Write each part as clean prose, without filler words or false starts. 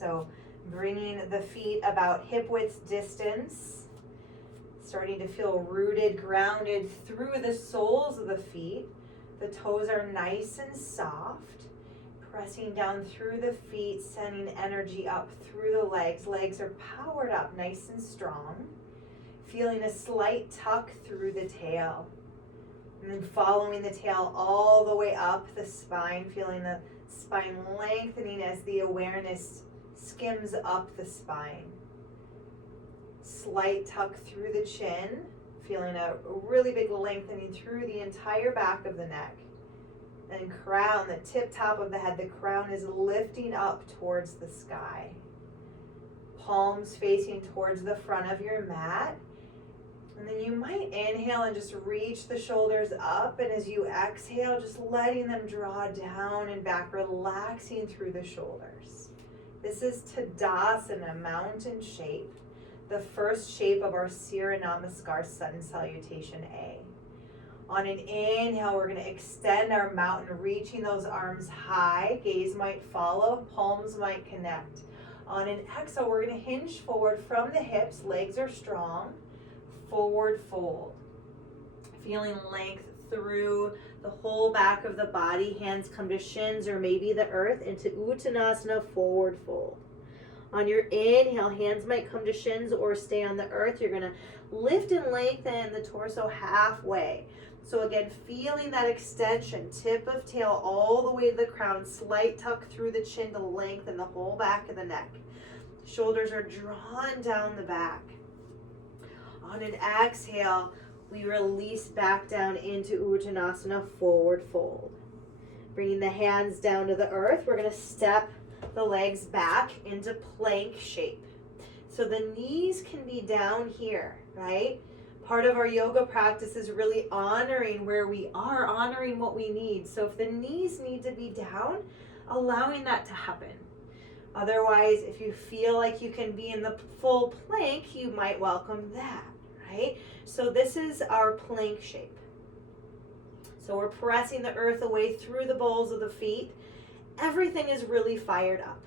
So bringing the feet about hip width distance, starting to feel rooted, grounded through the soles of the feet. The toes are nice and soft. Pressing down through the feet, sending energy up through the legs. Legs are powered up, nice and strong. Feeling a slight tuck through the tail. And then following the tail all the way up the spine, feeling the spine lengthening as the awareness skims up the spine. Slight tuck through the chin, feeling a really big lengthening through the entire back of the neck. And crown, the tip top of the head, the crown is lifting up towards the sky. Palms facing towards the front of your mat. And then you might inhale and just reach the shoulders up. And as you exhale, just letting them draw down and back, relaxing through the shoulders. This is Tadasana, mountain shape. The first shape of our Surya Namaskar Sun Salutation A. On an inhale, we're going to extend our mountain, reaching those arms high. Gaze might follow, palms might connect. On an exhale, we're going to hinge forward from the hips. Legs are strong. Forward fold. Feeling length through the whole back of the body. Hands come to shins or maybe the earth into Uttanasana, forward fold. On your inhale, hands might come to shins or stay on the earth. You're going to lift and lengthen the torso halfway. So again, feeling that extension, tip of tail all the way to the crown, slight tuck through the chin to lengthen the whole back of the neck. Shoulders are drawn down the back. On an exhale, we release back down into Uttanasana, forward fold. Bringing the hands down to the earth, we're going to step the legs back into plank shape. So the knees can be down here, right? Part of our yoga practice is really honoring where we are, honoring what we need. So if the knees need to be down, allowing that to happen. Otherwise, if you feel like you can be in the full plank, you might welcome that, right? So this is our plank shape. So we're pressing the earth away through the balls of the feet. Everything is really fired up.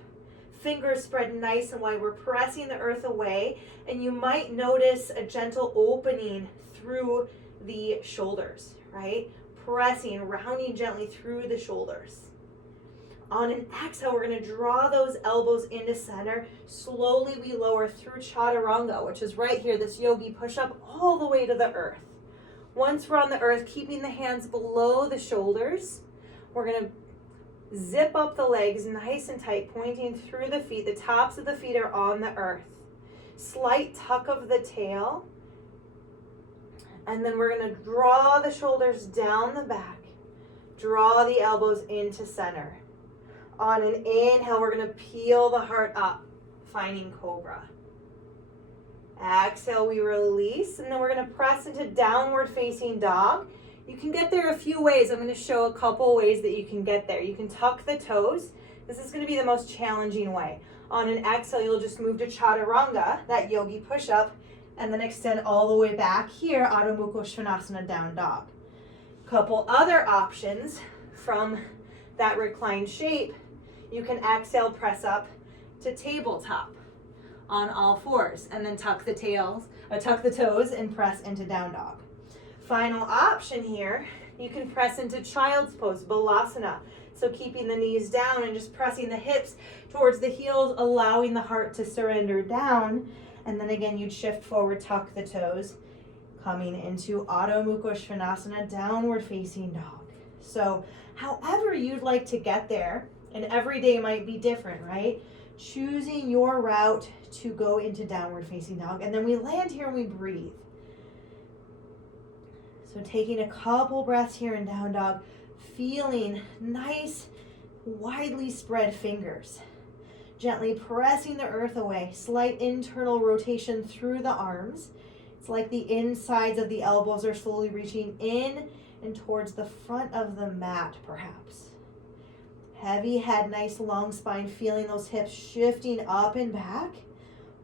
Fingers spread nice and wide. We're pressing the earth away, and you might notice a gentle opening through the shoulders, right? Pressing, rounding gently through the shoulders. On an exhale, we're going to draw those elbows into center. Slowly we lower through Chaturanga, which is right here, this yogi push-up all the way to the earth. Once we're on the earth, keeping the hands below the shoulders, we're going to zip up the legs nice and tight, pointing through the feet. The tops of the feet are on the earth. Slight tuck of the tail. And then we're going to draw the shoulders down the back. Draw the elbows into center. On an inhale, we're going to peel the heart up, finding cobra. Exhale, we release, and then we're going to press into downward facing dog. You can get there a few ways. I'm going to show a couple ways that you can get there. You can tuck the toes. This is going to be the most challenging way. On an exhale, you'll just move to Chaturanga, that yogi push-up, and then extend all the way back here, Adho Mukha Svanasana, down dog. Couple other options from that reclined shape. You can exhale, press up to tabletop on all fours, and then tuck the toes and press into down dog. Final option here, you can press into child's pose, Balasana. So keeping the knees down and just pressing the hips towards the heels, allowing the heart to surrender down. And then again, you'd shift forward, tuck the toes, coming into Adho Mukha Svanasana, downward facing dog. So however you'd like to get there, and every day might be different, right? Choosing your route to go into downward facing dog. And then we land here and we breathe. So taking a couple breaths here in down dog, feeling nice, widely spread fingers. Gently pressing the earth away, slight internal rotation through the arms. It's like the insides of the elbows are slowly reaching in and towards the front of the mat, perhaps. Heavy head, nice long spine, feeling those hips shifting up and back.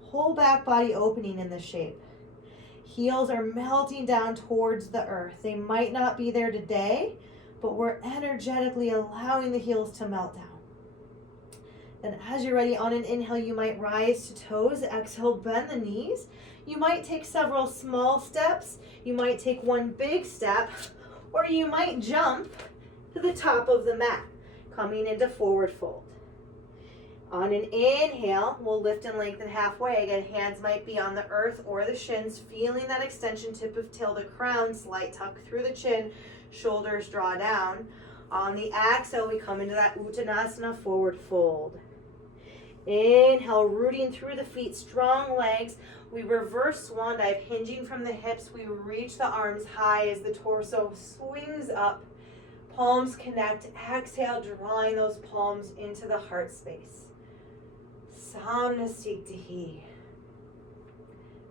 Whole back body opening in this shape. Heels are melting down towards the earth. They might not be there today, but we're energetically allowing the heels to melt down. And as you're ready, on an inhale, you might rise to toes. Exhale, bend the knees. You might take several small steps. You might take one big step, or you might jump to the top of the mat, coming into forward fold. On an inhale, we'll lift and lengthen halfway. Again, hands might be on the earth or the shins, feeling that extension, tip of tail to crown, slight tuck through the chin, shoulders draw down. On the exhale, we come into that Uttanasana, forward fold. Inhale, rooting through the feet, strong legs. We reverse swan dive, hinging from the hips. We reach the arms high as the torso swings up. Palms connect. Exhale, drawing those palms into the heart space. Samnastiktihi.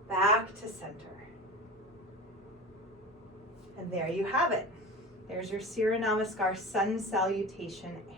Back to center. And there you have it. There's your Surya Namaskar Sun Salutation A.